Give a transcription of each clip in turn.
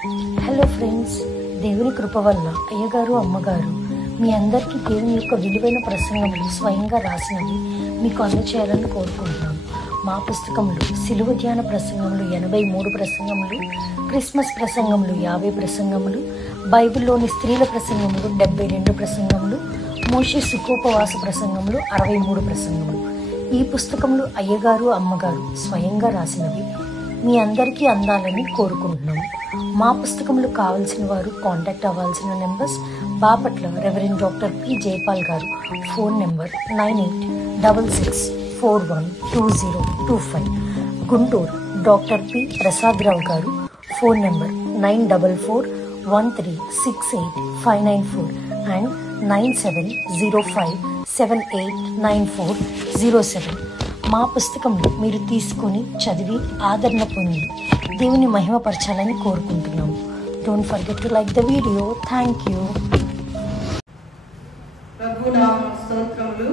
Hello friends, దేవుని కృప వల్ల అయ్యగారు అమ్మగారు మీ అందరికీ దేవుని యొక్క విలువైన ప్రసంగములు స్వయంగా రాసినవి మీకు అందచేయాలని కోరుకుంటున్నాను. మా పుస్తకంలో సిలువ ధ్యాన ప్రసంగములు 83 ప్రసంగములు, క్రిస్మస్ ప్రసంగములు 50 ప్రసంగములు, బైబిల్లోని స్త్రీల ప్రసంగములు 72 ప్రసంగములు, మోషే సుఖోపవాస ప్రసంగములు 63 ప్రసంగములు. ఈ పుస్తకములు అయ్యగారు అమ్మగారు స్వయంగా రాసినవి మీ అందరికీ అందాలని కోరుకుంటున్నాము. మా పుస్తకములు కావాల్సిన వారు కాంటాక్ట్ అవ్వాల్సిన numbers: Bapatla reverend doctor P Jayapal garu, phone number 9866412025. Guntur doctor P Prasadarao garu, phone number 9413685994 and 9705789407. మా పుస్తకంలో మీరు తీసుకొని చదివి ఆదరణ పొంది దేవుని మహిమపరచాలని కోరుకుంటున్నాము. Don't forget to like the video. Thank you. ప్రభు నామ స్తోత్రములు.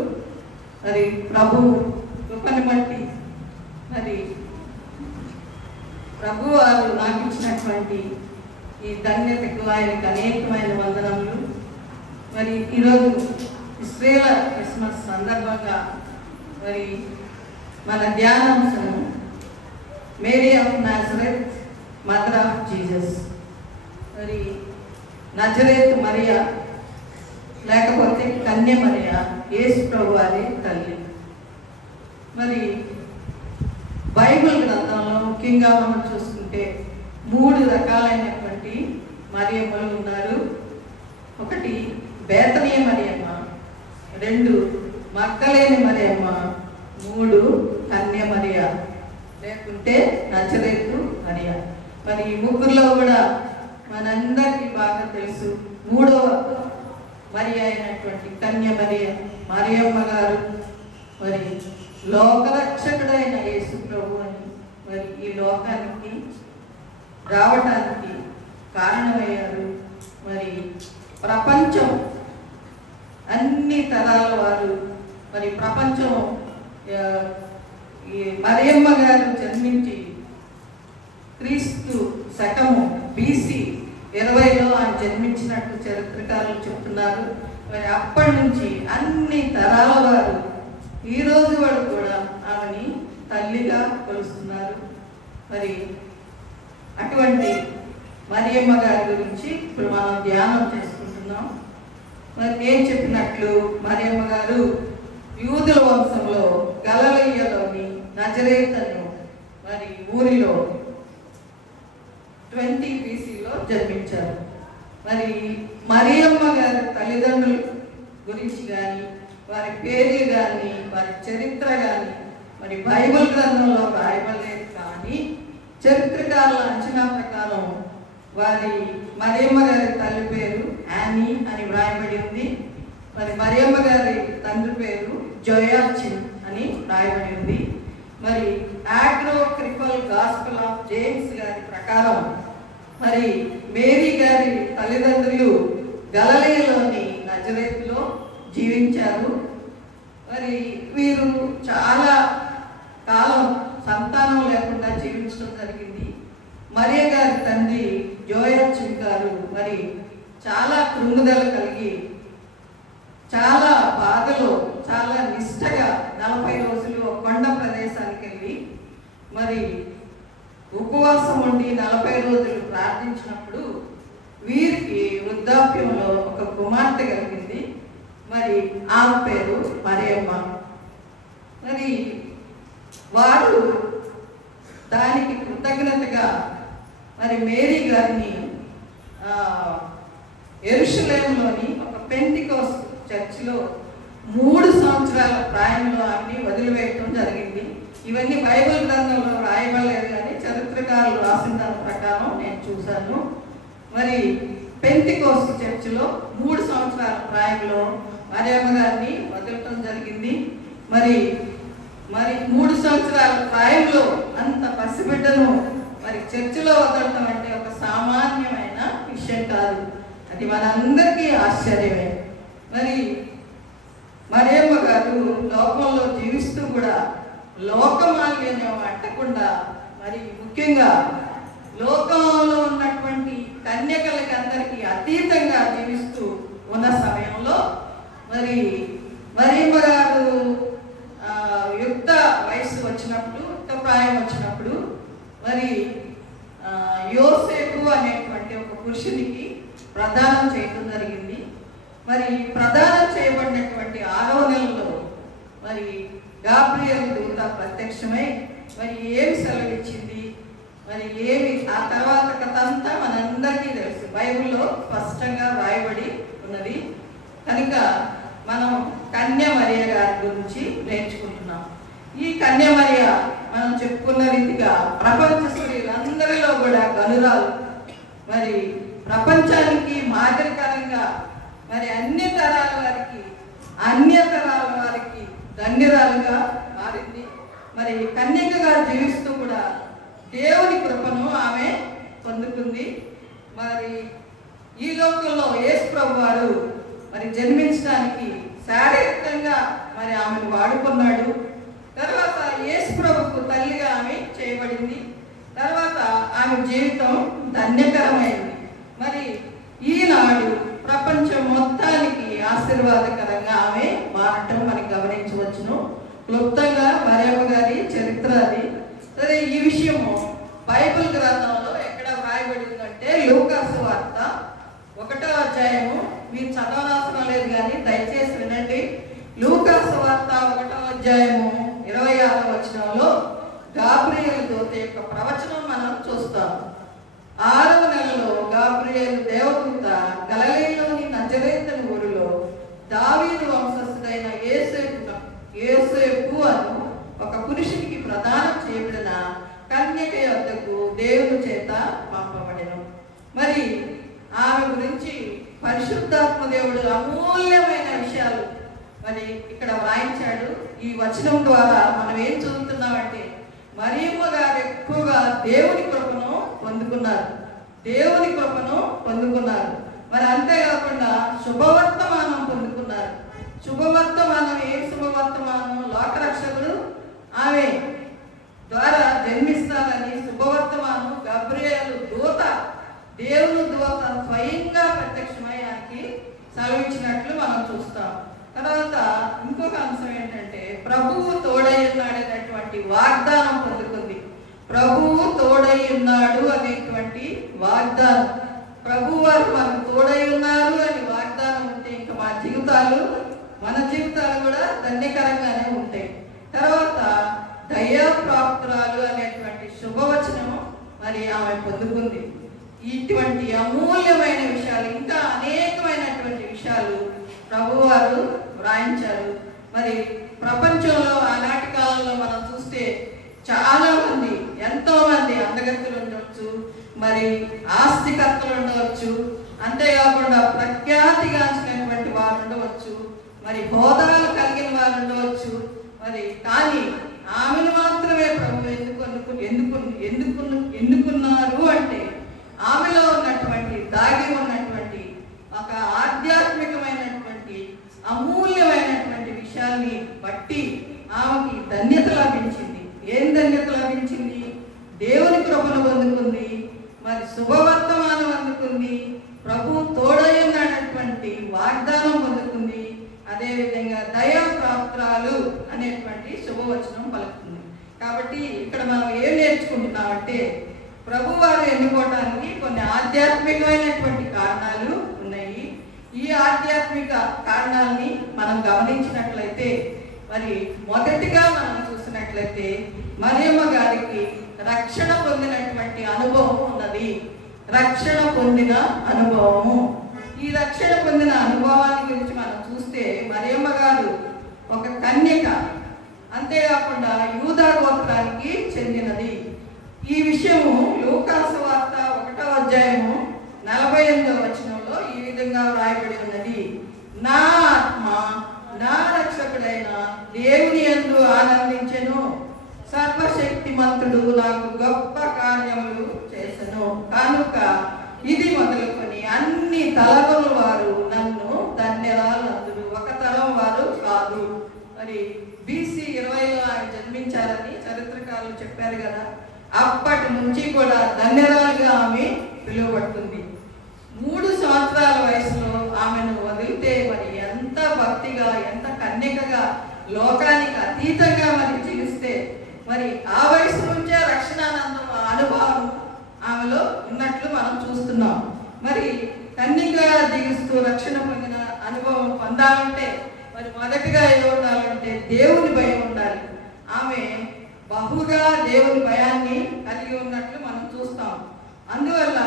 మరి ప్రభు కృపను బట్టి మరి ప్రభు వారు నాకు ఇచ్చినటువంటి ఈ ధన్యతకు ఆయనకు అనేకమైన వందనములు. మరి ఈరోజు ఇశ్రాయేలు క్రిస్మస్ సందర్భంగా మరి మన ధ్యానాంశం Mary of Nazareth, mother of Jesus. మరి నజరేత్ మరియా లేకపోతే కన్య మరియా యేసు ప్రభు వారి తల్లి. మరి బైబిల్ గ్రంథంలో ముఖ్యంగా మనం చూసుకుంటే 3 రకాలైనటువంటి మరియమ్మలు ఉన్నారు. ఒకటి బేతనీయ మరియమ్మ, 2 మగ్దలేని మరియమ్మ, 3 కన్య మరియా లేకుంటే నజరేతు మరియా. మరి ఈ ముగ్గురులో కూడా మనందరికీ బాగా తెలుసు 3వ మరియా అయినటువంటి కన్య మరియమ్మ గారు మరి లోకరక్షకుడైన యేసు ప్రభు అని మరి ఈ లోకానికి రావటానికి కారణమయ్యారు. మరి ప్రపంచం అన్ని తరాల వారు మరి ప్రపంచం ఈ మరియమ్మ గారు జన్మించి క్రీస్తు శకము BC 20లో ఆయన జన్మించినట్టు చరిత్రకారులు చెప్తున్నారు. మరి అప్పటి నుంచి అన్ని తరాల వారు ఈ రోజు వరకు కూడా ఆమెని తల్లిగా కొలుస్తున్నారు. మరి అటువంటి మరియమ్మ గారి గురించి ఇప్పుడు మనం ధ్యానం చేసుకుంటున్నాం. మరి నేను చెప్పినట్లు మరియమ్మ గారు యూదుల వంశంలో గలిలయలోని నజరేత్ అను మరి ఊరిలో 20 BCలో జన్మించారు. మరి మరియమ్మ గారి తల్లిదండ్రుల గురించి కానీ వారి పేర్లు కానీ వారి చరిత్ర కానీ మరి బైబిల్ గ్రంథంలో రాయబడలేదు. కానీ చరిత్రకారుల అంచనా ప్రకారం వారి మరియమ్మ గారి తల్లి పేరు యానీ అని వ్రాయబడి ఉంది. మరి మరియమ్మ గారి తండ్రి పేరు జోయాచిన్ అని రాయబడి ఉంది. మరి ఆగ్రోక్రిఫల్ గాస్పెల్ ఆఫ్ జేమ్స్ గారి ప్రకారం మరి మేరీ గారి తల్లిదండ్రులు గలిలయలోని నజరేతులో జీవించారు. మరి వీరు చాలా కాలం సంతానం లేకుండా జీవించడం జరిగింది. మరియ గారి తండ్రి జోయాచిన్ గారు మరి చాలా కృంగుదల కలిగి చాలా బాధలో చాలా నిష్టగా 40 రోజులు కొండ ప్రదేశానికి వెళ్ళి మరి ఉపవాసం ఉండి 40 రోజులు ప్రార్థించినప్పుడు వీరికి వృద్ధాప్యంలో ఒక కుమార్తె కలిగింది. మరి ఆమె పేరు మరియమ్మ. మరి వారు దానికి కృతజ్ఞతగా మరి మేరీ గారిని యెరూషలేములోని ఒక పెంటెకోస్తు చర్చిలో 3 సంవత్సరాల ప్రాయంలో ఆమెని వదిలివేయటం జరిగింది. ఇవన్నీ బైబిల్ గ్రంథంలో రాయబడలేదు కానీ చరిత్రకారులు రాసిన దాని ప్రకారం నేను చూశాను. మరి పెంటెకోస్తు చర్చిలో 3 సంవత్సరాల ప్రాయంలో మరియమ్మ గారిని వదలటం జరిగింది. మరి 3 సంవత్సరాల ప్రాయంలో అంత పసిబిడ్డను మరి చర్చిలో వదలటం అంటే ఒక సామాన్యమైన విషయం కాదు. అది మనందరికీ ఆశ్చర్యమే. మరి మరియమ్మ గారు లోకంలో జీవిస్తూ కూడా లోకమాల్యం అంటకుండా మరి ముఖ్యంగా లోకంలో ఉన్నటువంటి యోసేపు అనేటువంటి ఒక పురుషునికి ప్రదానం చేయడం జరిగింది. మరి ప్రదానం చేయబడినటువంటి 6వ నెలలో మరి గాబ్రియల్ దూత ప్రత్యక్షమై మరి ఏమి సెలవిచ్చింది, మరి ఏమి ఆ తర్వాత కథ అంతా మనందరికీ తెలుసు, బైబిల్లో స్పష్టంగా వ్రాయబడి ఉన్నది. కనుక మనం కన్య మరియ గారి గురించి నేర్చుకుంటున్నాం. ఈ కన్య మరియ మనం చెప్పుకున్న రీతిగా ప్రపంచ స్త్రీలందరిలో కూడా గనురాలు, మరి ప్రపంచానికి మాదిరికరంగా మరి అన్ని తరాల వారికి అన్య తరాల వారికి ధన్యురాలుగా మారింది. మరి కన్యకగా జీవిస్తూ కూడా దేవుని కృపను ఆమె పొందుకుంది. మరి ఈ లోకంలో యేసు ప్రభు వారు మరి జన్మించడానికి శారీరకంగా మరి ఆమెను వాడుకున్నాడు. తర్వాత యేసు ప్రభుకు తల్లిగా ఆమె చేయబడింది. తర్వాత ఆమె జీవితం ధన్యకరమైంది. మరి ఈనాడు ప్రపంచం మొత్తానికి ఆశీర్వాదకరంగా ఆమె మారటం మనకి గమనించవచ్చును. క్లుప్తంగా మరియమ్మ గారి చరిత్ర అది. సరే, ఈ విషయము బైబిల్ గ్రంథంలో ఎక్కడ వ్రాయబడిందంటే లూకా సువార్త 1వ అధ్యాయము. మీరు చదవనవసరం లేదు కానీ దయచేసి వినండి. లూకా సువార్త 1వ అధ్యాయము 26వ వచనంలో గాబ్రియల్ దూత యొక్క ప్రవచనం మనం చూస్తాం. 6వ నెలలో గాబ్రియల్ దేవదూత గలిలయలోని నజరేతు ఊరిలో దావీదు వంశస్థుడైన యోసేపు అను ఒక పురుషునికి ప్రదానం చేయబడిన కన్యక యొద్దకు దేవుని చేత పంపబడెను. మరి ఆమె గురించి పరిశుద్ధాత్మ దేవుడు అమూల్యమైన విషయాలు మరి ఇక్కడ వ్రాయించాడు. ఈ వచనం ద్వారా మనం ఏం చదువుతున్నామంటే మరియమ్మ గారు ఎక్కువగా దేవుని కృపను పొందుకున్నారు. దేవుని కృపను పొందుకున్నారు. మరి అంతేకాకుండా శుభవర్తమానం పొందుకున్నారు. శుభవర్తమానం ఏ శుభవర్తమానం? లోకరక్షకుడు ఆమె ద్వారా జన్మిస్తారని శుభవర్తమానం గబ్రియలు దూత, దేవుని దూత స్వయంగా ప్రత్యక్షమై ఆయనకి సెలవిచ్చినట్లు మనం చూస్తాం. తర్వాత ఇంకొక అంశం ఏంటంటే ప్రభువు తోడై ఉన్నాడనేటువంటి వాగ్దానం పొందుకుంది. ప్రభువు తోడై ఉన్నాడు అనేటువంటి వాగ్దానం, ప్రభు వారు మనకు తోడై ఉన్నారు అని వాగ్దానం ఉంటే ఇంకా మన జీవితాలు కూడా ధన్యకరంగానే ఉంటాయి. తర్వాత దయాప్రాప్తురాలు అనేటువంటి శుభవచనము మరి ఆమె పొందుకుంది. ఇటువంటి అమూల్యమైన విషయాలు, ఇంకా అనేకమైనటువంటి విషయాలు ప్రభువారు వ్రాయించారు. మరి ప్రపంచంలో ఆనాటి కాలంలో మనం చూస్తే చాలా మంది, ఎంతో మంది అందగత్తులు ఉండవచ్చు, మరి ఆస్తికర్తలు ఉండవచ్చు, అంతేకాకుండా ప్రఖ్యాతిగాంచినటువంటి వారు ఉండవచ్చు, మరి హోదాలు కలిగిన వారు ఉండవచ్చు. మరి కానీ ఆమెను మాత్రమే ప్రభు ఎన్నుకున్నారు అంటే ఆమెలో ఉన్నటువంటి దాగి ఉన్నటువంటి ఒక ఆధ్యాత్మికమైనటువంటి అమూల్యమైనటువంటి విషయాన్ని బట్టి ఆమెకి ధన్యత లభించింది. ఏం ధన్యత లభించింది? దేవుని కృపను పొందుకుంది, మరి శుభవర్తమానం అందుకుంది, ప్రభు తోడైనటువంటి వాగ్దానం పొందుకుంది, అదేవిధంగా దయాప్రాప్తురాలు అనేటువంటి శుభవచనం పలుకుతుంది. కాబట్టి ఇక్కడ మనం ఏం నేర్చుకుంటున్నామంటే ప్రభువారు ఎన్నుకోవడానికి కొన్ని ఆధ్యాత్మికమైనటువంటి కారణాలు ఉన్నాయి. ఈ ఆధ్యాత్మిక కారణాలని మనం గమనించినట్లయితే మరి మొదటిగా మనం చూసినట్లయితే మరియమ్మ గారికి రక్షణ పొందినటువంటి అనుభవం ఉన్నది. రక్షణ పొందిన అనుభవము. ఈ రక్షణ పొందిన అనుభవాన్ని గురించి మనం చూస్తే మరియమ్మ గారు ఒక కన్యక, అంతేకాకుండా యూదా గోత్రానికి చెందినది. ఈ విషయము లూకా సువార్త 1వ అధ్యాయము 48వ వచనంలో ఈ విధంగా వ్రాయబడి ఉన్నది. నా ఆత్మ నా రక్షకుడైన దేవుని యందు ఆనందించెను, సర్వశక్తిమంతుడు నాకు గొప్ప కార్యములు చేసెను, కనుక ఇది మొదలుకొని అన్ని తరముల వారు నన్ను ధన్యరాలందురు, ఒక తరం వారు కాదు. మరి BC 20లో ఆయన జన్మించారని చరిత్రకారులు చెప్పారు కదా. అప్పటి నుంచి కూడా ధన్యరాలుగా ఆమె పిలువబడుతుంది. 3 సంవత్సరాల వయసులో ఆమెను వదిలితే మరి ఎంత భక్తిగా, ఎంత కన్యకగా, లోకానికి అతీతంగా మరి జీవిస్తే మరి ఆ వయసు నుంచే రక్షణానందం అనుభవం ఆమె ఆమెలో ఉన్నట్లు మనం చూస్తున్నాం. మరి కన్యక జీవిస్తూ రక్షణ పొందిన అనుభవం పొందాలంటే మరి మొదటిగా ఏముండాలంటే దేవుని భయం ఉండాలి. ఆమె బహుగా దేవుని భయాన్ని కలిగి ఉన్నట్లు మనం చూస్తాం. అందువల్ల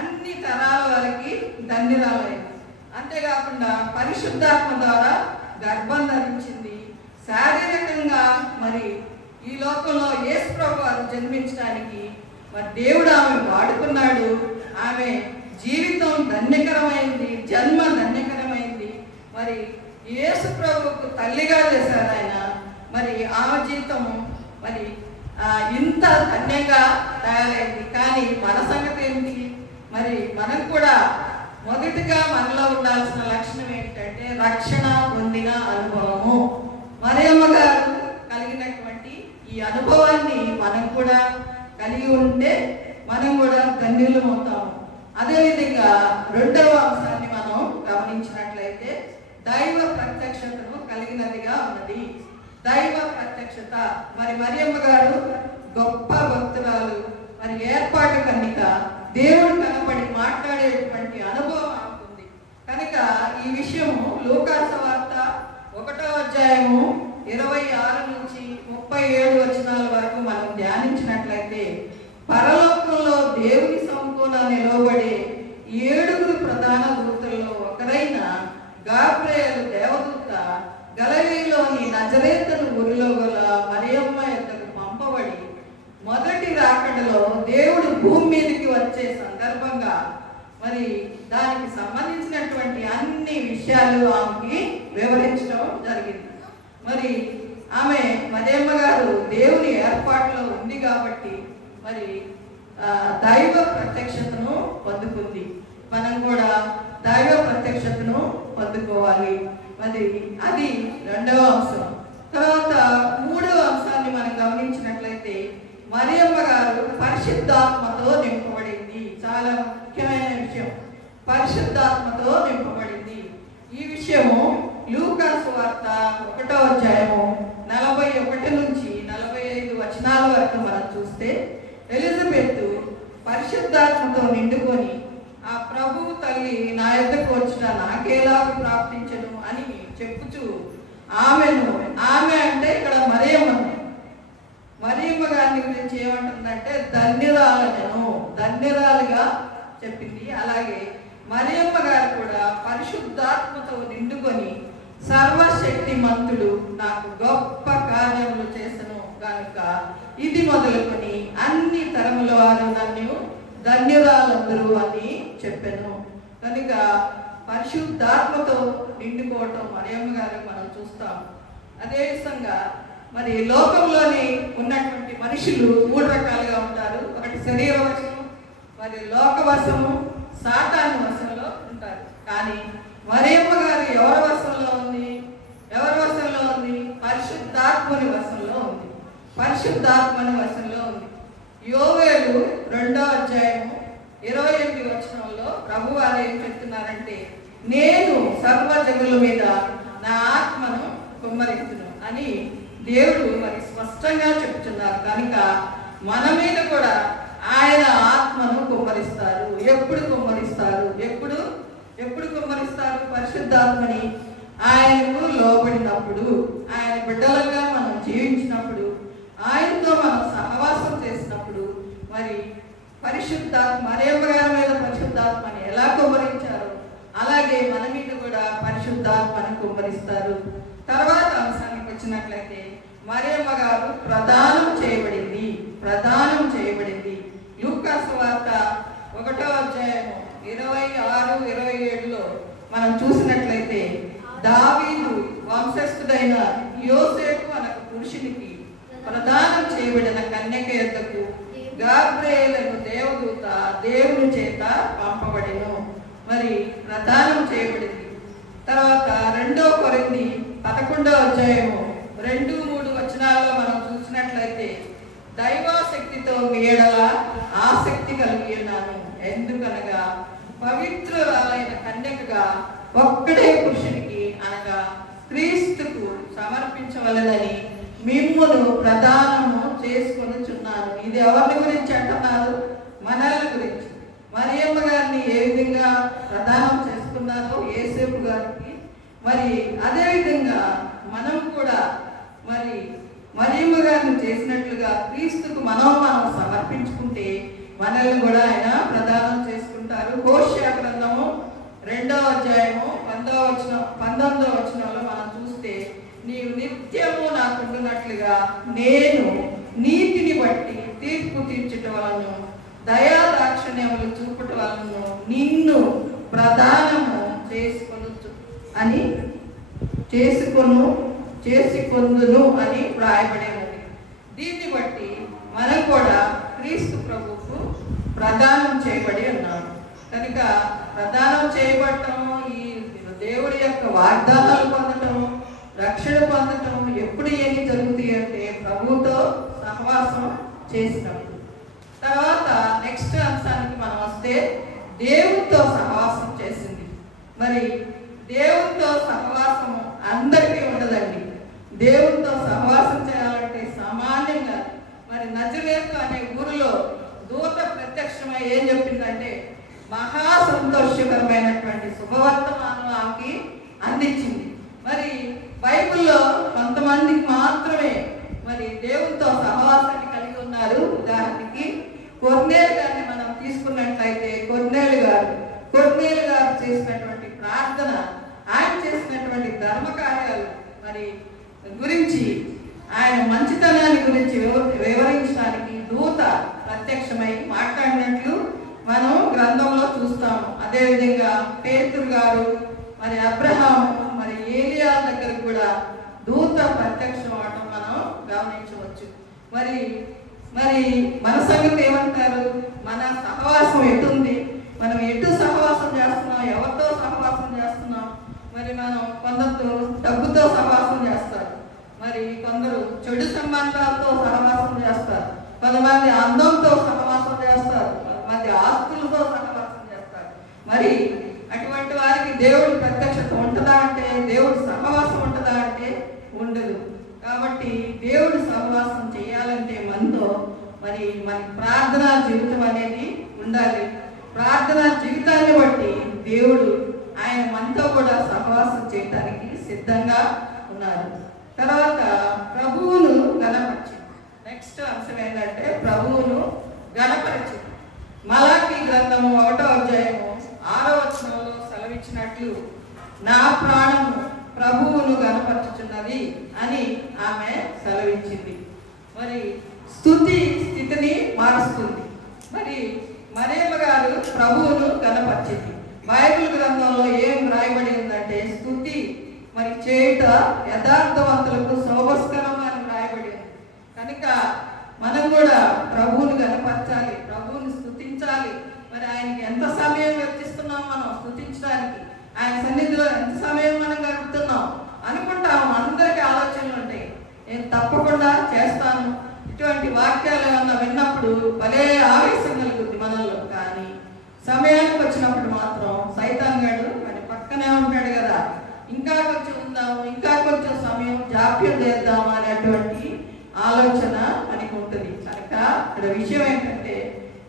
అన్ని తరాల వారికి ధన్యురాలైంది. అంతేకాకుండా పరిశుద్ధాత్మ ద్వారా గర్భం ధరించింది. శారీరకంగా మరి ఈ లోకంలో యేసు ప్రభు వారు జన్మించడానికి మరి దేవుడు ఆమె వాడుకున్నాడు. ఆమె జీవితం ధన్యకరమైంది, జన్మ ధన్యకరమైంది. మరి యేసు ప్రభువుకు తల్లిగా చేశారు ఆయన. మరి ఆమె జీవితము మరి ఇంత ధన్యంగా తయారైంది. కానీ మన సంగతి ఏంటి? మరి మనం కూడా మొదటిగా మనలో ఉండాల్సిన లక్షణం ఏంటంటే రక్షణ పొందిన అనుభవము. మరియమ్మ గారు కలిగినటువంటి ఈ అనుభవాన్ని మనం కూడా కలిగి ఉంటే మనం కూడా ధన్యులం అవుతాము. అదేవిధంగా రెండవ అంశాన్ని మనం గమనించినట్లయితే దైవ ప్రత్యక్షతను కలిగినదిగా ఉన్నది. దైవ ప్రత్యక్షత. మరి మరియమ్మ గారు గొప్ప భక్తురాలు, మరి ఏర్పాటు కన్నిక, దేవుడు కనపడి మాట్లాడేటువంటి అనుభవం అవుతుంది. కనుక ఈ విషయము లూకాసు సువార్త 1వ అధ్యాయము 26 నుంచి 37 వచనాల వరకు మనం ధ్యానించినట్లయితే పరలోకంలో దేవుని సముఖంలో నిలవబడే 7 ప్రధాన దూతల్లో ఒకరైన గాబ్రియేలు దేవదూత గలిలయలోని నజరేతు ఊరిలో గల మరియమ్మ యొద్దకు పంపబడి మొదటి రాకడలో దేవుడు భూమి మీదకి వచ్చే సందర్భంగా మరి దానికి సంబంధించినటువంటి అన్ని విషయాలు ఆమెకి వివరించడం జరిగింది. మరి ఆమె మరియమ్మ గారు దేవుని ఏర్పాటులో ఉంది కాబట్టి మరి దైవ ప్రత్యక్షతను పొందుకుంది. మనం కూడా దైవ ప్రత్యక్షతను పొందుకోవాలి. మరి అది రెండవ అంశం. తర్వాత మూడవ అంశాన్ని మనం గమనించినట్లయితే మరియమ్మ గారు పరిశుద్ధాత్మతో నింపబడింది. చాలా ముఖ్యమైన విషయం, పరిశుద్ధాత్మతో నింపబడింది. ఈ విషయము లూకాసు సువార్త 1వ అధ్యాయము 41 నుంచి 45 వచనాల వరకు మనం చూస్తే ఎలిజబెత్ పరిశుద్ధాత్మతో నిండుకొని ఆ ప్రభువు తల్లి నా యొద్దకు వచ్చుట నాకేలా ప్రాప్తించను అని చెప్పుచు ఆమె అంటే ఇక్కడ మరియమ్మ గారిని గురించి ఏమంటుందంటే ధన్యురాలుగా చెప్పింది. అలాగే మరియమ్మ గారు కూడా పరిశుద్ధాత్మతో నిండుకొని సర్వశక్తిమంతుడు నాకు గొప్ప కార్యములు చేసను కనుక ఇది మొదలుకొని అన్ని తరముల వారు నన్ను ధన్యురాలందరూ అని చెప్పాను. కనుక పరిశుద్ధాత్మతో నిండుకోవటం మరియమ్మ గారు మనం చూస్తాం. అదే విధంగా మరి లోకంలోని ఉన్నటువంటి మనుషులు 3 రకాలుగా ఉంటారు. ఒకటి శరీర వశము, మరి లోక వశము, సాతాను వశంలో ఉంటారు. కానీ మరియమ్మ గారు ఎవరి వశంలో ఉంది? పరిశుద్ధాత్మని వశంలో ఉంది. పరిశుద్ధాత్మని వశంలో ఉంది. యోవేలు 2వ అధ్యాయము 28 వచనంలో ప్రభువారు ఏం చెప్తున్నారంటే నేను సర్వ జనుల మీద నా ఆత్మను కుమ్మరిస్తును అని దేవుడు మరి స్పష్టంగా చెప్తున్నారు. కనుక మన మీద కూడా ఆయన ఆత్మను కుమ్మరిస్తారు. ఎప్పుడు కుమ్మరిస్తారు? ఎప్పుడు కుమ్మరిస్తారు? పరిశుద్ధాత్మని ఆయనకు లోబడినప్పుడు, ఆయన బిడ్డలుగా మనం జీవించినప్పుడు, ఆయనతో మనం సహవాసం చేసినప్పుడు. మరి మరియమ్మ గారి మీద పరిశుద్ధాత్మని ఎలా కుమ్మరించారు అలాగే మన మీద కూడా పరిశుద్ధాత్మని కుమ్మరిస్తారు. తర్వాత అంశానికి వచ్చినట్లయితే మరియమ్మ గారు ప్రదానం చేయబడింది. లూకాసు సువార్త 1వ అధ్యాయము 26-27లో మనం చూసినట్లయితే దావీదు వంశస్థుడైన యోసేపు అనే పురుషునికి ప్రదానం చేయబడిన కన్యక యొద్దకు గాబ్రియేలు దేవదూత దేవుని చేత పంపబడెను. మరి ప్రదానం చేయబడింది. తర్వాత 2వ కొరింథీ 11వ అధ్యాయము 2-3 వచనాల్లో మనం చూసినట్లయితే దైవాశక్తితో మీ ఎడల ఆసక్తి కలిగి ఉన్నాను. ఎందుకనగా పవిత్రురాలైన కన్యకగా ఒక్కడే పురుషునికి అనగా క్రీస్తుకు సమర్పించవలెనని మిమ్మును ప్రదానము చేసుకొనుచున్నాను. ఇది ఎవరి గురించి అంటున్నారు? మనల్ని గురించి మరియమ్మ గారిని ఏ విధంగా ప్రదానం చేసుకున్నారో యేసేపు గారికి, మరి అదేవిధంగా మనం కూడా మరి మరియమ్మ గారిని చేసినట్లుగా క్రీస్తుకు మనం సమర్పించుకుంటే మనల్ని కూడా ఆయన ప్రదానం చేసుకుంటారు. హోషేయ గ్రంథము 2వ అధ్యాయము 19వ వచనంలో మనం చూస్తే, నీవు నిత్యము నాకుంటున్నట్లుగా నేను నీతిని బట్టి తీర్పు తీర్చుట వలన దయా దాక్షిణ్యములు చూపుట వలన నిన్ను ప్రదానము చేసుకొందును అని వ్రాయబడినది. దీన్ని బట్టి మనం కూడా క్రీస్తు ప్రభువుకు ప్రదానం చేయబడి ఉన్నాం. కనుక ప్రదానం చేయబడటం, ఈ దేవుడి యొక్క వాగ్దానాలు పొందటం, రక్షణ పొందటం ఎప్పుడు ఏమి జరుగుతాయి అంటే ప్రభువుతో సహవాసం చేసినప్పుడు. తర్వాత నెక్స్ట్ అంశానికి మనం వస్తే, దేవుడితో సహవాసం చేసింది. మరి దేవుడితో సహవాసం అందరికీ ఉండదండి. దేవుడితో సహవాసం చేయాలంటే సామాన్యంగా మరి నజరేతు అనే ఊరిలో దూత ప్రత్యక్షమై ఏం చెప్పిందంటే, మహా సంతోషకరమైనటువంటి శుభవర్తమానం ఆమెకి అందించింది. మరి బైబిల్లో కొంతమందికి మాత్రమే మరి దేవునితో సహవాసాన్ని కలిగి ఉన్నారు. ఉదాహరణకి కొర్నేలు గారిని మనం తీసుకున్నట్లయితే, కొర్నేలు గారు చేసినటువంటి ప్రార్థన, ఆయన చేసినటువంటి ధర్మ కార్యాలు మరి గురించి, ఆయన మంచితనాన్ని గురించి వివరించడానికి దూత ప్రత్యక్షమై మాట్లాడినట్లు మనం గ్రంథంలో చూస్తాము. అదేవిధంగా పేతురు గారు, మరి అబ్రహాము, మరి ఏలియా దగ్గర కూడా దూత ప్రత్యక్షం అవడం మనం గమనించవచ్చు. మరి మరి మన సంగతి ఏమంటారు? మన సహవాసం ఎటుంది? మనం ఎటు సహవాసం చేస్తున్నాం? ఎవరితో సహవాసం చేస్తున్నాం? మరి మనం కొందరు డబ్బుతో సహవాసం చేస్తారు, మరి కొందరు చెడు సంబంధాలతో సహవాసం చేస్తారు, కొంతమంది అందంతో సహవాసం చేస్తారు, కొంతమంది ఆస్తులతో సహవాసం చేస్తారు. మరి అటువంటి వారికి దేవుడి ప్రత్యక్షత ఉంటుందా అంటే, దేవుడి సహవాసం ఉంటుందా అంటే ఉండదు. కాబట్టి దేవుడి సహవాసం చేయాలంటే మనతో మరి మన ప్రార్థనా జీవితం అనేది ఉండాలి. ప్రార్థనా జీవితాన్ని బట్టి దేవుడు ఆయన మనతో కూడా సహవాసం చేయడానికి సిద్ధంగా ఉన్నారు. తర్వాత ప్రభువును గణపరిచి, నెక్స్ట్ అంశం ఏంటంటే ప్రభువును గణపరిచి. మలాకీ గ్రంథము 1వ అధ్యాయము 6వ వచనంలో సెలవిచ్చినట్లు, నా ప్రాణము ప్రభువును గణపరచుచున్నది అని ఆమె సెలవిచ్చింది. మరి స్తుతి స్థితిని మారుస్తుంది. మరి మరియమ్మ గారు ప్రభువును గణపరిచింది. బైబిల్ గ్రంథంలో ఏం రాయబడి ఉందంటే, స్తుతి మరి చేయుట యథార్థవంతులకు శోభస్కరం అని రాయబడి ఉంది. కనుక మనం కూడా ప్రభువును గణపరచాలి, ప్రభువుని స్తుతించాలి. మరి ఆయనకి ఎంత సమయం వెచ్చిస్తున్నాం మనం స్తుతించడానికి, ఆయన సన్నిధిలో ఎంత సమయం మనం గడుపుతున్నాం అనుకుంటాము. అందరికీ ఆలోచనలు ఉంటాయి, నేను తప్పకుండా చేస్తాను. ఇటువంటి వాక్యాలు ఏమన్నా విన్నప్పుడు భలే ఆవేశం కలుగుద్ది మనల్లో. కానీ సమయానికి వచ్చినప్పుడు మాత్రం సైతాన్ గాడు మరి పక్కనే ఉంటాడు కదా, ఇంకా కొంచెం ఉందాము, ఇంకా కొంచెం సమయం జాప్యం చేద్దాము అనేటువంటి ఆలోచన మనకి ఉంటుంది. కనుక ఇక్కడ విషయం ఏంటంటే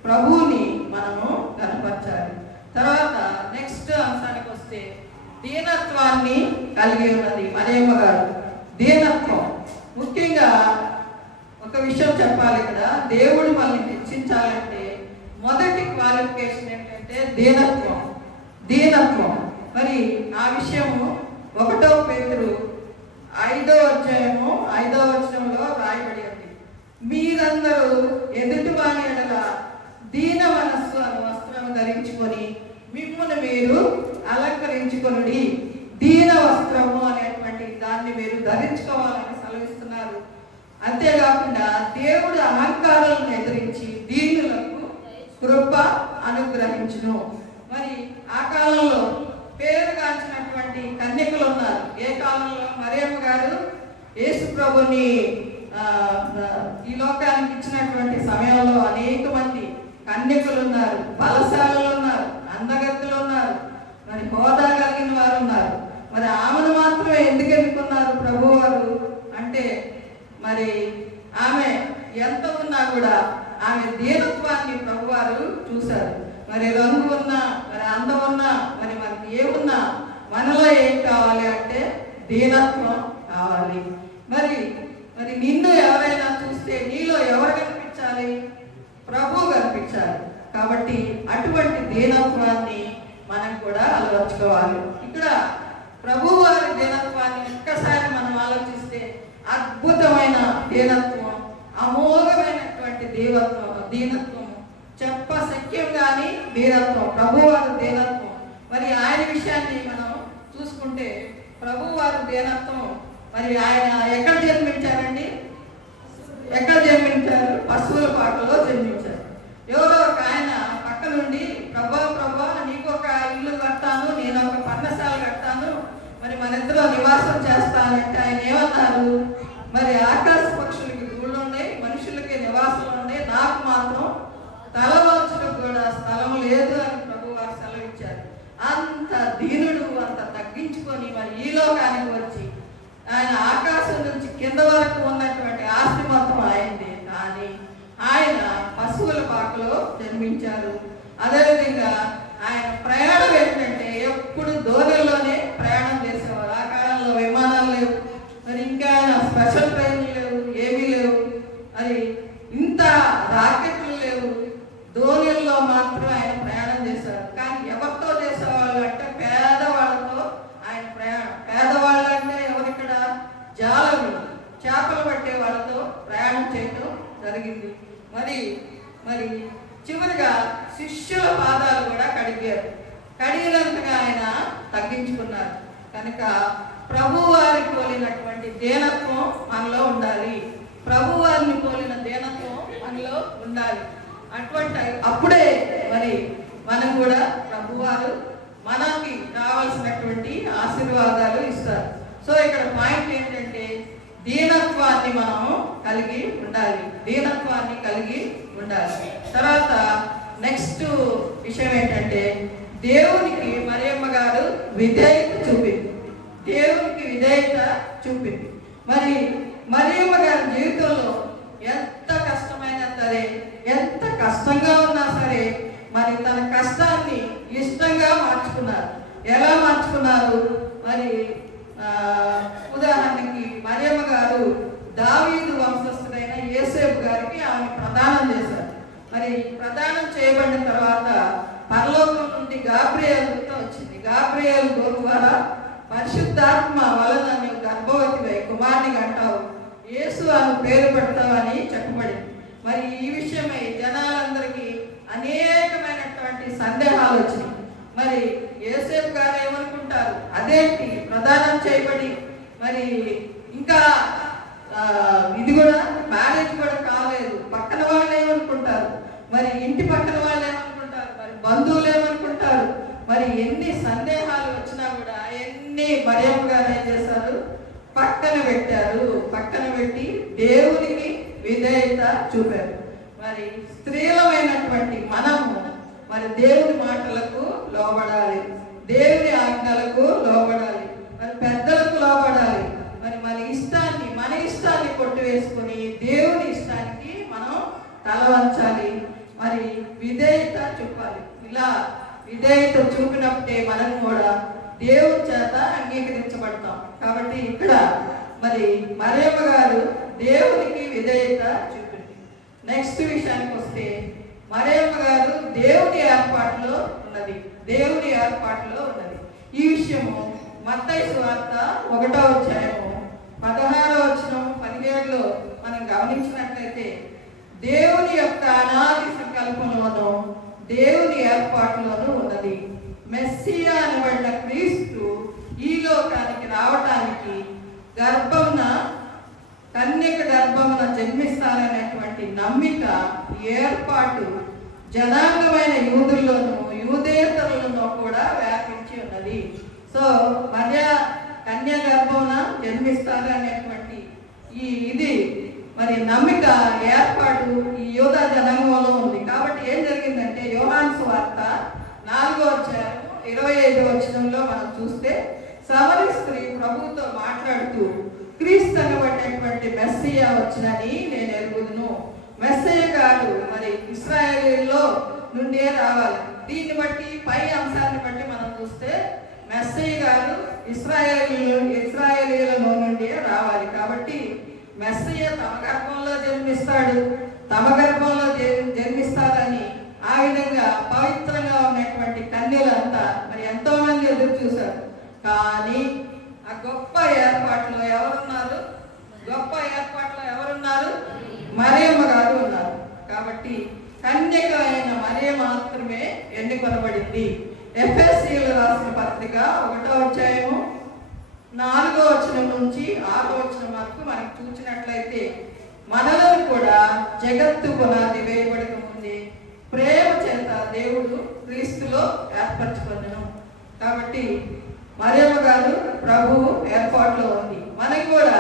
ప్రభువుని మనము కనపరచాలి. తర్వాత నెక్స్ట్ అంశానికి వస్తే, దీనత్వాన్ని కలిగి ఉన్నది మరియమ్మ గారు. దీనత్వం ముఖ్యంగా ఒక విషయం చెప్పాలి ఇక్కడ, దేవుడు మనల్ని హెచ్చించాలంటే మొదటి క్వాలిఫికేషన్ ఏంటంటే దీనత్వం. మరి ఆ విషయము 1వ పేతురు 5వ అధ్యాయము 5వ వచనంలో రాయబడి ఉంది. మీరందరూ ఎదుటి వాని ఎడల దీన మనస్సు అనే వస్త్రం ధరించుకొని మిమ్మును మీరు అలంకరించుకొనుడి. దీన వస్త్రము అనేటువంటి దాన్ని మీరు ధరించుకోవాలని సెలవిస్తున్నారు. అంతేకాకుండా దేవుడు అహంకారాలను ఎదిరించి దీనులకు కృప అనుగ్రహించును. మరి ఆ కాలంలో పేరుగాంచినటువంటి కన్యకులు ఉన్నారు. ఏ కాలంలో? మరియమ్మ గారు యేసు ప్రభుని ఈ లోకానికి ఇచ్చినటువంటి సమయంలో అనేక మంది కన్యకులు ఉన్నారు, బలశాలలు ఉన్నారు, అందగత్తులు ఉన్నారు, మరి హోదా కలిగిన వారు ఉన్నారు. మరి ఆమెను మాత్రమే ఎందుకు ఎన్నుకున్నారు ప్రభు వారు అంటే, మరి ఆమె ఎంత ఉన్నా కూడా ఆమె దీనత్వాన్ని ప్రభువారు మరి రంగు ఉన్నా, మరి అందం ఉన్నా, మరి మనకి ఏమున్నా మనలో ఏం కావాలి అంటే దీనత్వం కావాలి. మరి మరి నిన్ను ఎవరైనా చూస్తే నీలో ఎవరు కనిపించాలి? ప్రభు కనిపించాలి. కాబట్టి అటువంటి దీనత్వాన్ని మనం కూడా అలవర్చుకోవాలి. ఇక్కడ ప్రభు వారి దీనత్వాన్ని ఒక్కసారి మనం ఆలోచిస్తే అద్భుతమైన దీనత్వం, అమోఘమైనటువంటి దీనత్వం, చెప్ప శక్యం కానీ దీనత్వం, ప్రభువారి దీనత్వం. మరి ఆయన విషయాన్ని మనం చూసుకుంటే ప్రభువారి దీనత్వం, మరి ఆయన ఎక్కడ జన్మించారండి? ఎక్కడ జన్మించారు? పశువుల పాకలో జన్మించారు. ఎవరో ఒక ఆయన పక్క నుండి ప్రభా నీకు ఒక ఇల్లు కడతాను, నేను ఒక పర్ణశాల కడతాను, మరి మన ఇద్దరు నివాసం చేస్తానంటే ఆయన ఏమన్నారు? మరి ఆకాశ పక్షులకి గూళ్ళు ఉన్నాయి, మనుషులకి నివాసం ఉన్నాయి, నాకు మాత్రం తలవంచులకు కూడా స్థలం లేదు అని ప్రభు వారు సెలవిచ్చారు. అంత దీనుడు, అంత తగ్గించుకొని మరి ఈ లోకానికి వచ్చి ఆయన ఆకాశం నుంచి కింద వరకు ఉన్నటువంటి ఆస్తి మొత్తం ఆయనదే. కానీ ఆయన పశువుల పాకలో జన్మించారు. అదేవిధంగా ఆయన ప్రయాణం ఏంటంటే ఎప్పుడు దోణిల్లోనే ప్రయాణం చేసేవారు. ఆ కాలంలో విమానాలు లేవు, మరి ఇంకా ఆయన స్పెషల్ ట్రైన్లు లేవు, ఏమీ లేవు, మరి ఇంత రాకెట్లు లేవు. దోణిల్లో మాత్రం ఆయన ప్రయాణం చేశారు. కానీ ఎవరితో చేసేవాళ్ళు అంటే పేదవాళ్ళతో ఆయన ప్రయాణం. పేదవాళ్ళు అంటే ఎవరిక్కడ? జాలరు, చేపలు పట్టే వాళ్ళతో ప్రయాణం చేయడం జరిగింది. మరి మరి చివరిగా శిష్యుల పాదాలు కూడా కడిగారు. కడిగినంతగా ఆయన తగ్గించుకున్నారు. కనుక ప్రభువారి పోలినటువంటి దీనత్వం మనలో ఉండాలి. ప్రభువారిని పోలిన దీనత్వం మనలో ఉండాలి. అప్పుడే మరి మనం కూడా ప్రభువారు మనకి కావలసినటువంటి ఆశీర్వాదాలు ఇస్తారు. సో ఇక్కడ పాయింట్ ఏంటంటే దీనత్వాన్ని మనము కలిగి ఉండాలి. దీనత్వాన్ని కలిగి ఉండాలి. తర్వాత నెక్స్ట్ విషయం ఏంటంటే దేవునికి మరియమ్మ గారు విధేయత చూపింది. దేవునికి విధేయత చూపింది. మరి మరియమ్మ గారి జీవితంలో ఎంత కష్టమైనా సరే, ఎంత కష్టంగా ఉన్నా సరే, మరి తన కష్టాన్ని ఇష్టంగా మార్చుకున్నారు. ఎలా మార్చుకున్నారు? మరి ఉదాహరణకి మరియమ్మ గారు దావీదు వంశస్థుడైన యోసేపు గారికి ఆమె ప్రదానం చేశారు. మరి ప్రదానం చేయబడిన తర్వాత పరలోకం నుండి గాబ్రియేలు వచ్చింది. గాబ్రియేలు ద్వారా పరిశుద్ధాత్మ వలన నీవు గర్భవతివై కుమారుని అంటావు, యేసు అని పేరు పెడతావని చెప్పబడింది. మరి ఈ విషయమై జనాలందరికీ అనేకమైనటువంటి సందేహాలు వచ్చినాయి. మరి యోసేపు గారు ఏమనుకుంటారు? అదేంటి ప్రదానం చేయబడి మరి ఇంకా ఇది కూడా మ్యారేజ్ కూడా కాలేదు, పక్కన వాళ్ళు ఏమనుకుంటారు, మరి ఇంటి పక్కన వాళ్ళు ఏమనుకుంటారు, మరి బంధువులు ఏమనుకుంటారు, మరి ఎన్ని సందేహాలు వచ్చినా కూడా ఎన్ని మరియమ్మ గారు ఏం చేశారు? పక్కన పెట్టారు. పక్కన పెట్టి దేవునికి విధేయత చూపారు. మరి స్త్రీలమైనటువంటి మనము మరి దేవుని మాటలకు లోబడాలి, దేవుని ఆజ్ఞలకు లోబడాలి, మరి పెద్దలకు లోబడాలి. మరి మన ఇష్టాన్ని కొట్టివేసుకుని దేవుని ఇష్టానికి మనం తల వంచాలి. మరి విధేయత చూపాలి. ఇలా విధేయత చూపినప్పుడే మనం కూడా దేవుని చేత అంగీకరించబడతాం. కాబట్టి ఇక్కడ మరి మరియమ్మ గారు దేవునికి విధేయత చూపింది. నెక్స్ట్ విషయానికి వస్తే మరియమ్మ గారు దేవుని ఏర్పాటులో ఉన్నది. దేవుని ఏర్పాటులో ఉన్నది. ఈ విషయము మత్తయి సువార్త 1వ అధ్యాయము 16వ వచనం 17లో మనం గమనించినట్లయితే దేవుని యొక్క అనాది సంకల్పంలోనూ దేవుని ఏర్పాటులోనూ ఉన్నది. మెస్సియా అనబడిన క్రీస్తు ఈ లోకానికి రావటానికి కన్యక గర్భమున జన్మిస్తాననేటువంటి నమ్మిక, ఏర్పాటు జనాంగమైన యూదుల్లోనూ యూదేతరులను కూడా వ్యాపించి ఉన్నది. సో కన్య గర్భమున జన్మిస్తారనేటువంటి ఇది మరి నమ్మిక, ఏర్పాటు ఈ యూదా జనాంగంలో ఉంది. కాబట్టి ఏం జరిగిందంటే యోహాను సువార్త 4వ అధ్యాయం 25వ వచనంలో మనం చూస్తే సమరి స్త్రీ ప్రభువుతో మాట్లాడుతూ క్రీస్తు అనబడినటువంటి మెస్సియా వచ్చినని నేను ఎరుగుదును. మెస్సియా గారు మరి ఇశ్రాయేలీలో నుండే రావాలి. దీన్ని బట్టి పై అంశాన్ని బట్టి మనం చూస్తే మెస్సయ్య గారు ఇశ్రాయేలీయులలో నుండి రావాలి. కాబట్టి మెస్సయ్య తమ గర్భంలో జన్మిస్తాడు, తమ గర్భంలో జన్మిస్తాడని ఆ విధంగా పవిత్రంగా ఉన్నటువంటి కన్యలంతా మరి ఎంతో మంది ఎదురు చూశారు. కానీ ఆ గొప్ప ఏర్పాట్లో ఎవరున్నారు? గొప్ప ఏర్పాట్లో ఎవరున్నారు? మరియమ్మ గారు ఉన్నారు. కాబట్టి కన్యక అయిన మరియ మాత్రమే ఎన్నుకొనబడింది. ఎఫెసీయులకు రాసిన పత్రిక 1వ అధ్యాయము 4వ వచనం నుంచి 6వ వచనం వరకు మనకు చూసినట్లయితే మనలను కూడా జగత్తు పునాది వేయబడక ముందే ప్రేమ చేత దేవుడు క్రీస్తులో ఏర్పరచుకొనెను. కాబట్టి మరియమ్మ గారు ప్రభు ఏర్పాటులో ఉంది. మనకి కూడా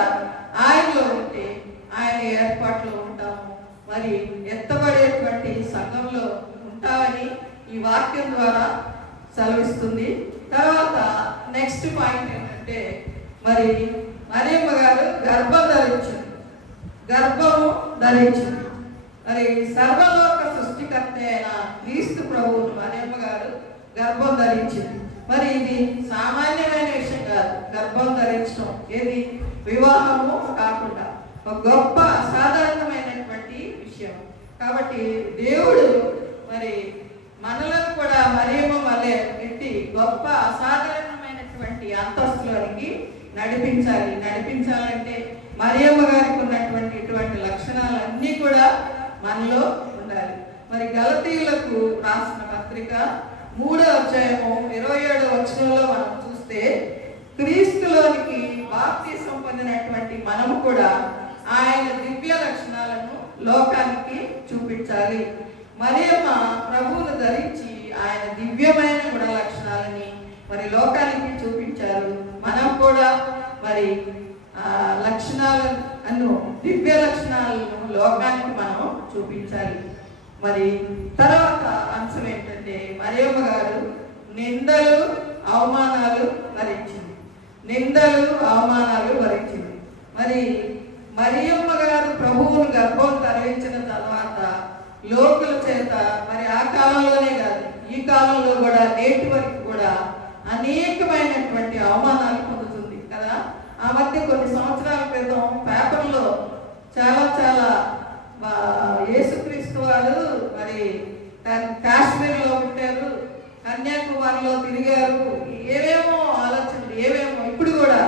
ఆయనలో ఉంటే ఆయన ఏర్పాటులో ఉంటాము. మరి ఎత్తబడేటువంటి సంఘంలో ఉంటామని ఈ వాక్యం ద్వారా సెలవిస్తుంది. తర్వాత నెక్స్ట్ పాయింట్ ఏంటంటే మరి మరియమ్మ గారు గర్భము ధరించింది. మరి సర్వలోక సృష్టికర్త అయిన క్రీస్తు ప్రభువును మరియమ్మ గారు గర్భం ధరించింది. మరి ఇది సామాన్యమైన విషయం కాదు. గర్భం ధరించడం ఏది వివాహము కాకుండా ఒక గొప్ప అసాధారణమైనటువంటి విషయం. కాబట్టి దేవుడు మరి మనలను కూడా మరియమ్మ వలె ఎత్తి గొప్ప అసాధారణమైనటువంటి అంతస్తులోనికి నడిపించాలంటే మరియమ్మ గారికి ఉన్నటువంటి ఇటువంటి లక్షణాలన్నీ కూడా మనలో ఉండాలి. మరి గలతీయులకు రాసిన పత్రిక 3వ అధ్యాయము 27వ వచనంలో మనం చూస్తే క్రీస్తులోనికి బాప్తిసం పొందినటువంటి మనము కూడా ఆయన దివ్య లక్షణాలను లోకానికి చూపించాలి. మరియమ్మ ప్రభువును ధరించి ఆయన దివ్యమైన గుణ లక్షణాలని మరి లోకానికి చూపించారు. మనం కూడా మరి లక్షణాలను దివ్య లక్షణాలను లోకానికి మనం చూపించాలి. మరి తర్వాత అంశం ఏంటంటే మరియమ్మ గారు నిందలు అవమానాలు భరించింది. మరి మరియమ్మ గారు ప్రభువును గర్భం ధరించిన తర్వాత లోకుల చేత మరి ఆ కాలంలోనే కాదు ఈ కాలంలో కూడా నేటి వరకు కూడా అనేకమైనటువంటి అవమానాలు పొందుతుంది కదా. ఆ మధ్య కొన్ని సంవత్సరాల క్రితం పేపర్లో చాలా యేసుక్రీస్తు వారు మరి కాశ్మీర్లో పుట్టారు, కన్యాకుమారిలో తిరిగారు, ఏవేమో ఆలోచనలు ఏవేమో. ఇప్పుడు కూడా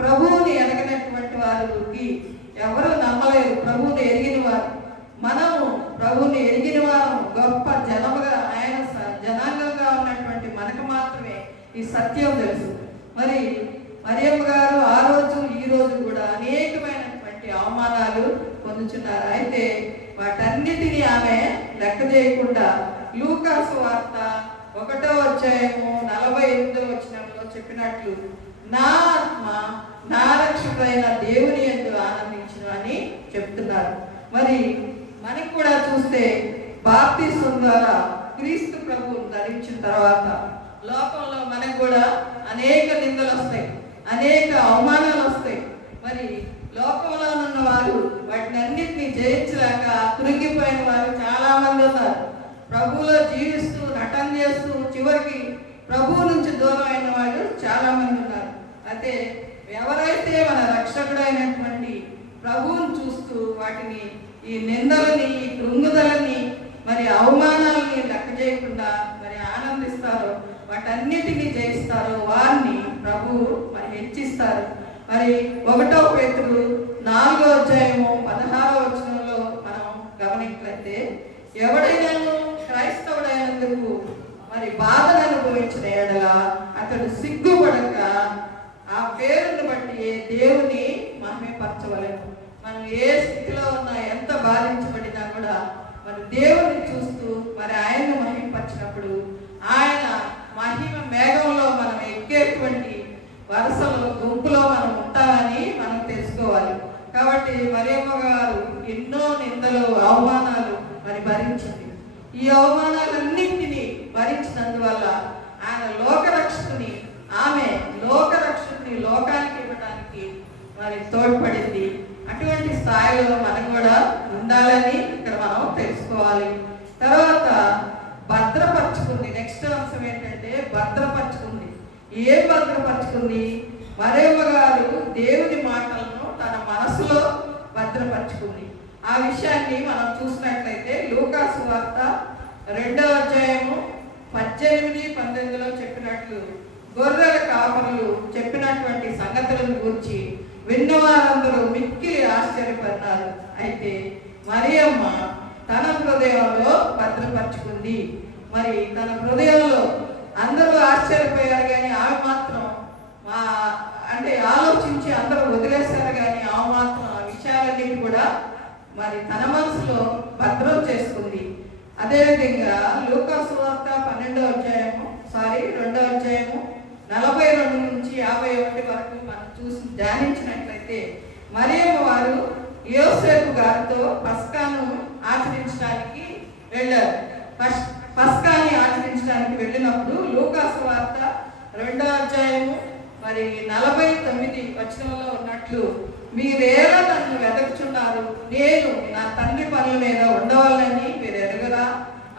ప్రభువుని ఎరగనటువంటి వారికి ఎవరు నమ్మలేరు. ప్రభువుని ఎరిగిన వారు మనము ప్రభువుని ఎరిగిన వారు గొప్ప జనముగా ఆయన జనాంగంగా ఉన్నటువంటి మనకు మాత్రమే ఈ సత్యం తెలుసు. మరి మరియమ్మ గారు ఆ రోజు ఈ రోజు కూడా అనేకమైనటువంటి అవమానాలు పొందుతున్నారు. అయితే వాటన్నిటినీ ఆమె లెక్క చేయకుండా లూకాసు వార్త 1వ అధ్యాయము 48వ వచనంలో చెప్పినట్లు నా ఆత్మ నా రక్షకుడైన దేవుని యందు ఆనందించును అని చెప్తున్నారు. మరి మనకి కూడా చూస్తే బాప్తిసం ద్వారా క్రీస్తు ప్రభువును ధరించిన తర్వాత లోకంలో మనకు కూడా అనేక నిందలు వస్తాయి, అనేక అవమానాలు వస్తాయి. మరి లోకంలో ఉన్న వారు వాటిని అన్నింటినీ జయించలేక తురిగిపోయిన వారు చాలా మంది ఉన్నారు. ప్రభువులో జీవిస్తూ నటన చేస్తూ చివరికి ప్రభువు నుంచి దూరం అయిన వాళ్ళు చాలా మంది ఉన్నారు. అయితే ఎవరైతే మన రక్షకుడైనటువంటి ప్రభువును చూస్తూ వాటిని ఈ నిందలని ఈ కృంగుదలని మరి అవమానాలని లెక్క చేయకుండా మరి ఆనందిస్తారో వాటన్నిటినీ జయిస్తారో వారిని ప్రభువు మరి హెచ్చిస్తారు. మరి 1వ పేతురు 4వ అధ్యాయము 16వ వచనంలో మనం గమనించినట్లయితే ఎవడైనాను క్రైస్తవుడైనందుకు మరి బాధను అనుభవించిన ఎడల అతడు సిగ్గుపడక ఆ పేరును బట్టి దేవుని మహిమపరచవలెను. మనం ఏ స్థితిలో ఉన్నా ఎంత బాధించబడినా కూడా మరి దేవుని చూస్తూ మరి ఆయన్ని మహిమపరిచినప్పుడు ఆయన మహిమ మేఘంలో మనం ఎక్కేటువంటి వరుసలో గుంపులో మనం ఉంటామని మనం తెలుసుకోవాలి. కాబట్టి మరియమ్మ గారు ఎన్నో నిందలు అవమానాలు మరి భరించింది. ఈ అవమానాలన్నింటినీ భరించినందువల్ల ఆయన ఆమె లోకరక్షకుని లోకానికి ఇవ్వడానికి మరి తోడ్పడింది. అటువంటి స్థాయిలో మనం కూడా ఉండాలని ఇక్కడ మనం తెలుసుకోవాలి. తర్వాత భద్రపరుచుకుంది. అంశం ఏంటంటే భద్రపరుచుకుంది. ఏం భద్రపరుచుకుంది? మరియమ్మ గారు దేవుని మాటలను తన మనసులో భద్రపరుచుకుంది. ఆ విషయాన్ని మనం చూసినట్లయితే లూకా సువార్త 2వ అధ్యాయము 18-19లో చెప్పినట్లు గొర్రెల కాపరులు చెప్పినటువంటి సంగతులను గురించి విన్నవారందరూ మిక్కిలి ఆశ్చర్యపడినారు. అయితే మరియమ్మ తన హృదయంలో భద్రపరుచుకుంది. మరి తన హృదయంలో అందరూ ఆశ్చర్యపోయారు, కానీ ఆమె మాత్రం అంటే ఆలోచించి అందరూ వదిలేశారు, కానీ ఆమె మాత్రం ఆ విషయాలన్నిటి కూడా మరి తన మనసులో భద్రం చేసుకుంది. అదేవిధంగా లూకా సువార్త 2వ అధ్యాయము 42-51 వరకు మనం చూసి ధ్యానించినట్లయితే మరియమ్మ వారు యోసేపు గారితో పస్కాను ఆచరించడానికి వెళ్ళారు. పస్కాని ఆచరించడానికి వెళ్ళినప్పుడు లూకా సువార్త 2వ అధ్యాయము 49 ఉన్నట్లు, మీరేలా నన్ను వెతకుచున్నారు, నేను నా తండ్రి పనుల మీద ఉండవాలని మీరు ఎరగరా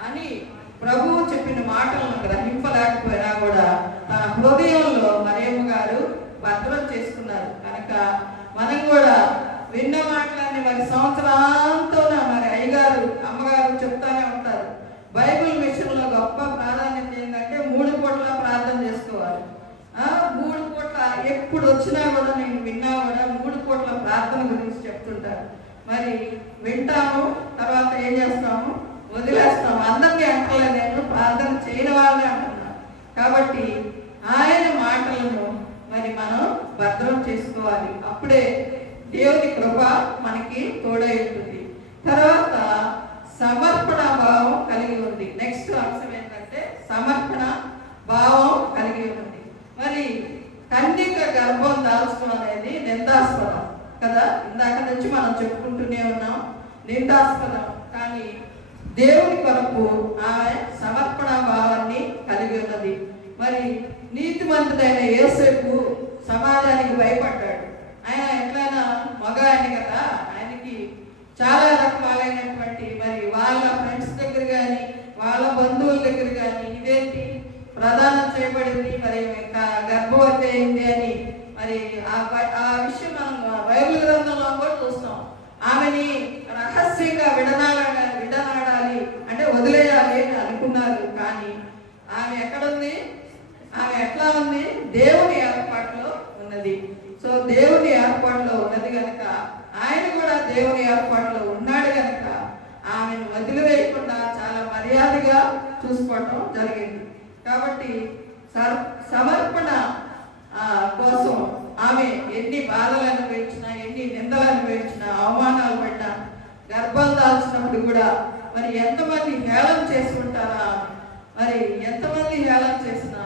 అని ప్రభువు చెప్పిన మాటలను గ్రహింపలేకపోయినా కూడా తన హృదయంలో మరియమ్మ గారు భద్రం చేసుకున్నారు. కనుక మనం కూడా విన్న మాటలన్నీ మరి సంవత్సరాంతోన మరి అయ్యగారు అమ్మగారు చెప్తానే ఉంటారు. బైబిల్ మిషన్లో గొప్ప ప్రాధాన్యత ఏంటంటే 3 పూట్ల ప్రార్థన చేసుకోవాలి. 3 పూట్ల ఎప్పుడు వచ్చినా కూడా నేను విన్నా కూడా 3 పూట్ల ప్రార్థన గురించి చెప్తుంటారు. మరి వింటాము, తర్వాత ఏం చేస్తాము? వదిలేస్తాము. అందరినీ అంటలే, నేను ప్రార్థన చేయని వాళ్ళని అంటున్నాను. కాబట్టి ఆయన మాటలను మరి మనం భద్రం చేసుకోవాలి. అప్పుడే దేవుని కృప మనకి తోడై ఉంటుంది. తర్వాత సమర్పణ భావం కలిగి ఉంది. నెక్స్ట్ అంశం ఏంటంటే సమర్పణ భావం కలిగి ఉంది. మరి కన్యక గర్భం దాల్చడం అనేది నిందాస్పదం కదా, ఇందాక నుంచి మనం చెప్పుకుంటూనే ఉన్నాం, నిందాస్పదం. కానీ దేవుని కొరకు ఆమె సమర్పణ భావాన్ని కలిగి ఉన్నది. మరి నీతిమంతుడైన యోసేపు సమాజానికి భయపడ్డాడు. ఆయన ఎట్లయినా మగ ఆయన కదా, ఆయనకి చాలా రకాలైనటువంటి మరి వాళ్ళ ఫ్రెండ్స్ దగ్గర కానీ వాళ్ళ బంధువుల దగ్గర కానీ ఇదేంటి ప్రదానం చేయబడింది, మరి గర్భవతి అయింది అని మరి ఆ విషయం మనం బైబిల్ గ్రంథంలో కూడా చూస్తాం. ఆమెని రహస్యంగా విడనాడాలి అంటే వదిలేయాలి అని అనుకున్నారు. కానీ ఆమె ఎక్కడుంది? ఆమె ఎట్లా ఉంది? దేవుని ఏర్పాటులో ఉన్నది. సో దేవుని ఏర్పాటులో ఉన్నది కనుక, ఆయన కూడా దేవుని ఏర్పాటులో ఉన్నాడు కనుక ఆమెను వదిలివేయకుండా చాలా మర్యాదగా చూసుకోవటం జరిగింది. కాబట్టి సమర్పణ కోసం ఆమె ఎన్ని బాధలు అనుభవించినా, ఎన్ని నిందలు అనుభవించినా, అవమానాలు పడ్డా, గర్భం దాల్చినప్పుడు కూడా మరి ఎంతమంది హేళన చేసుకుంటారా, మరి ఎంతమంది హేళన చేసినా,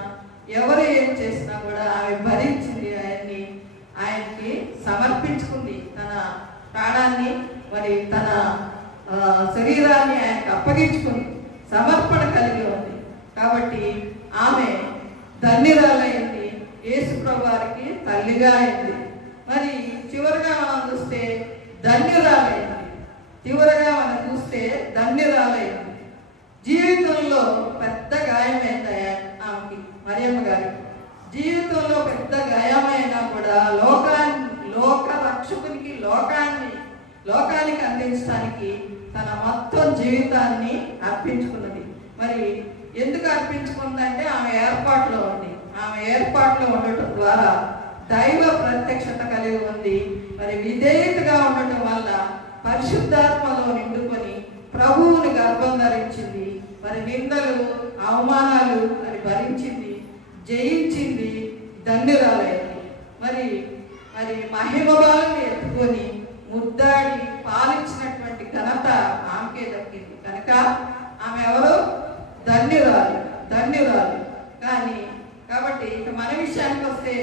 ఎవరు ఏం చేసినా కూడా ఆమె భరించింది. ఆయనకి సమర్పించుకుంది. తన ప్రాణాన్ని మరి తన శరీరాన్ని ఆయనకు అప్పగించుకుంది. సమర్పణ కలిగి ఉంది. కాబట్టి ఆమె ధన్యురాలైంది. యేసుప్రభు వారికి తల్లిగా అయింది. మరి చివరిగా మనం చూస్తే ధన్యురాలైంది. జీవితంలో పెద్ద గాయమైంది ఆమెకి, మరియమ్మ గారికి. జీవితంలో పెద్ద గాయమైనా కూడా లోక రక్షకునికి లోకానికి అందించడానికి తన మొత్తం జీవితాన్ని అర్పించుకున్నది. మరి ఎందుకు అర్పించుకుందంటే ఆమె ఏర్పాటులో ఉంది. ఆమె ఏర్పాటులో ఉండటం ద్వారా దైవ ప్రత్యక్షత కలిగి ఉంది. మరి విధేయతగా ఉండటం వల్ల పరిశుద్ధాత్మలో నిండుకొని ప్రభువుని గర్భం ధరించింది. మరి నిందలు అవమానాలు మరి భరించింది, జయించింది, ధన్యురాలైంది. మరి మహిమ బాలను ఎత్తుకొని ముద్దాడి పాలించినటువంటి ఘనత ఆమెకే దక్కింది. కనుక ఆమె ఎవరు? ధన్యురాలు. కాబట్టి ఇక మన విషయానికి వస్తే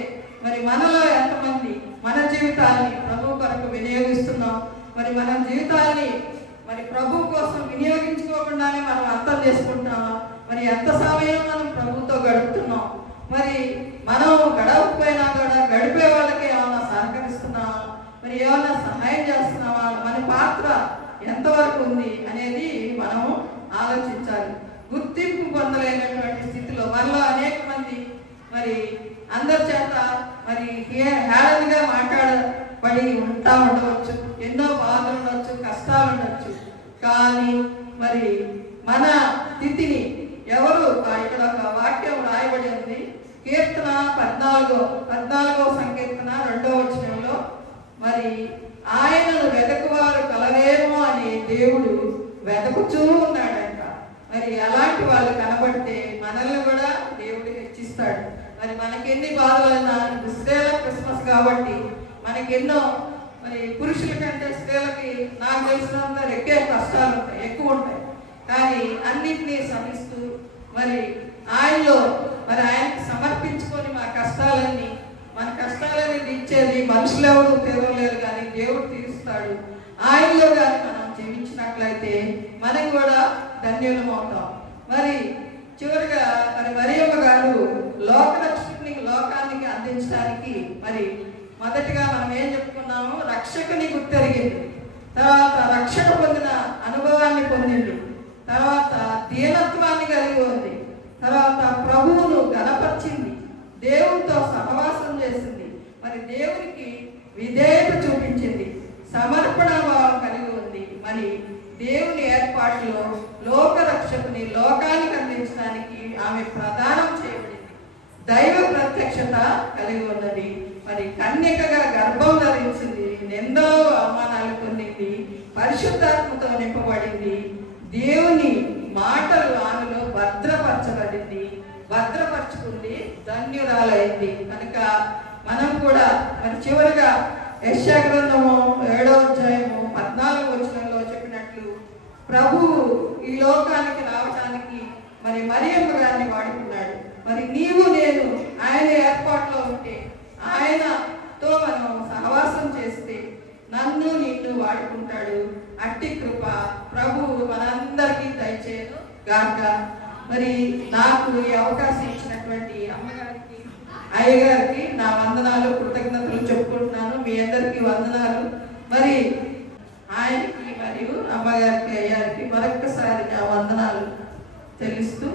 మరి మనలో ఎంతమంది మన జీవితాన్ని ప్రభు కొరకు వినియోగిస్తున్నాం? మరి మన జీవితాన్ని మరి ప్రభు కోసం వినియోగించుకోకుండానే మనం అర్థం చేసుకుంటున్నామా? మరి ఎంత సమయం మనం ప్రభుతో గడుపుతున్నాం? మరి మనం గడవకపోయినా కూడా గడిపే వాళ్ళకి ఏమన్నా సహకరిస్తున్నామా? మరి ఏమన్నా సహాయం చేస్తున్నామా? మన పాత్ర ఎంతవరకు ఉంది అనేది మనము ఆలోచించాలి. గుర్తింపు పొందలేనటువంటి స్థితిలో మన అందరి చేత మరి హేళనగా మాట్లాడబడి ఉండవచ్చు, ఎన్నో బాధలు ఉండొచ్చు, కష్టాలు ఉండొచ్చు. కానీ మరి మన స్థితిని ఎవరు ఇక్కడ ఒక వాక్యం రాయబడి ఉంది, కీర్తన 14వ సంకీర్తన 2వ వచనంలో, మరి ఆయనను వెతకువారు కలవేమో అని దేవుడు వెతకుచూ ఉన్నాడంట. మరి అలాంటి వాళ్ళు కనబడితే మనల్ని కూడా దేవుడు హెచ్చిస్తాడు. మరి మనకెన్ని బాధలైనా, స్త్రీల క్రిస్మస్ కాబట్టి మనకెన్నో, మరి పురుషుల కంటే స్త్రీలకి నాకు తెలిసినంత ఎక్కువ కష్టాలు ఉంటాయి, ఎక్కువ ఉంటాయి. కానీ అన్నిటినీ సహిస్తూ మరి ఆయనలో మరి ఆయనకి సమర్పించుకొని మన కష్టాలని తీర్చేది మనుషులు ఎవరు తీరలేరు, కానీ దేవుడు తీరుస్తాడు. ఆయనలో కానీ మనం జీవించినట్లయితే మనం కూడా ధన్యులమవుతాం. మరి చివరిగా మరి మరియమ్మ గారు లోకరక్షకుని లోకానికి అందించడానికి మరి మొదటిగా మనం ఏం చెప్పుకున్నాము, రక్షకుని గుర్తెరిగింది, తర్వాత రక్షణ పొందిన అనుభవాన్ని పొందింది, తర్వాత దీనత్వాన్ని కలిగి ఉంది, తర్వాత ప్రభువును గణపరిచింది, దేవునితో సహవాసం చేసింది, మరి దేవునికి విధేయత చూపించింది, సమర్పణ భావం కలిగి ఉంది. మరి దేవుని ఏర్పాటులో లోకరక్షకుని లోకానికి అందించడానికి ఆమె ప్రదానం చేయబడింది, దైవ ప్రత్యక్షత కలిగి ఉన్నది. మరి కన్యకగా గర్భం ధరించింది, నిందలో అవమానాలు పొందింది, పరిశుద్ధాత్మతో నింపబడింది, దేవుని మాటలు ఆమెలో భద్రపరచుకుంది, ధన్యురాలైంది. కనుక మనం కూడా మరి చివరిగా యెషయా గ్రంథము 7వ అధ్యాయము 14వ వచనంలో చెప్పినట్లు ప్రభువు ఈ లోకానికి రావడానికి మరి మరియమ్మ గారిని వాడుకున్నాడు. మరి నీవు నేను ఆయన ఏర్పాటులో ఉంటే, ఆయనతో మనం సహవాసం చేస్తే నిన్ను వాడుకుంటాడు. అట్టి కృప ప్రభువు మనందరికీ దయచేయను గాక. మరి నాకు ఈ అవకాశం ఇచ్చినటువంటి అమ్మగారికి, అయ్యగారికి నా వందనాలు, కృతజ్ఞతలు చెప్పుకుంటున్నాను. మీ అందరికీ వందనాలు. మరి ఆయనకి మరియు అమ్మగారికి, అయ్యారికి మరొక్కసారి నా వందనాలు తెలుస్తూ